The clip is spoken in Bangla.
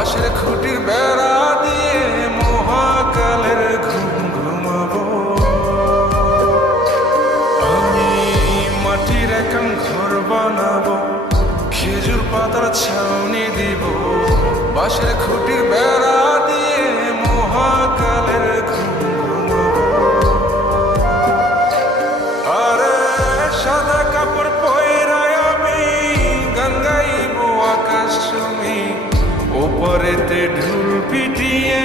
বাঁশের খুঁটির বেড়া দিয়ে মহাকালের ঘুম ঘুমাবো। আমি মাটির একান ঘর বানাবো, খেজুর পাতার ছাউনি দিব, বাঁশের খুঁটির বেড়া দিয়ে মহাকালের ঘুম ঘুমাবো। আরে সাদা কাপড় পয়রায় আমি গান গাইবো আকাশ চুমি, ওপরেতে ঢুল পিটিয়ে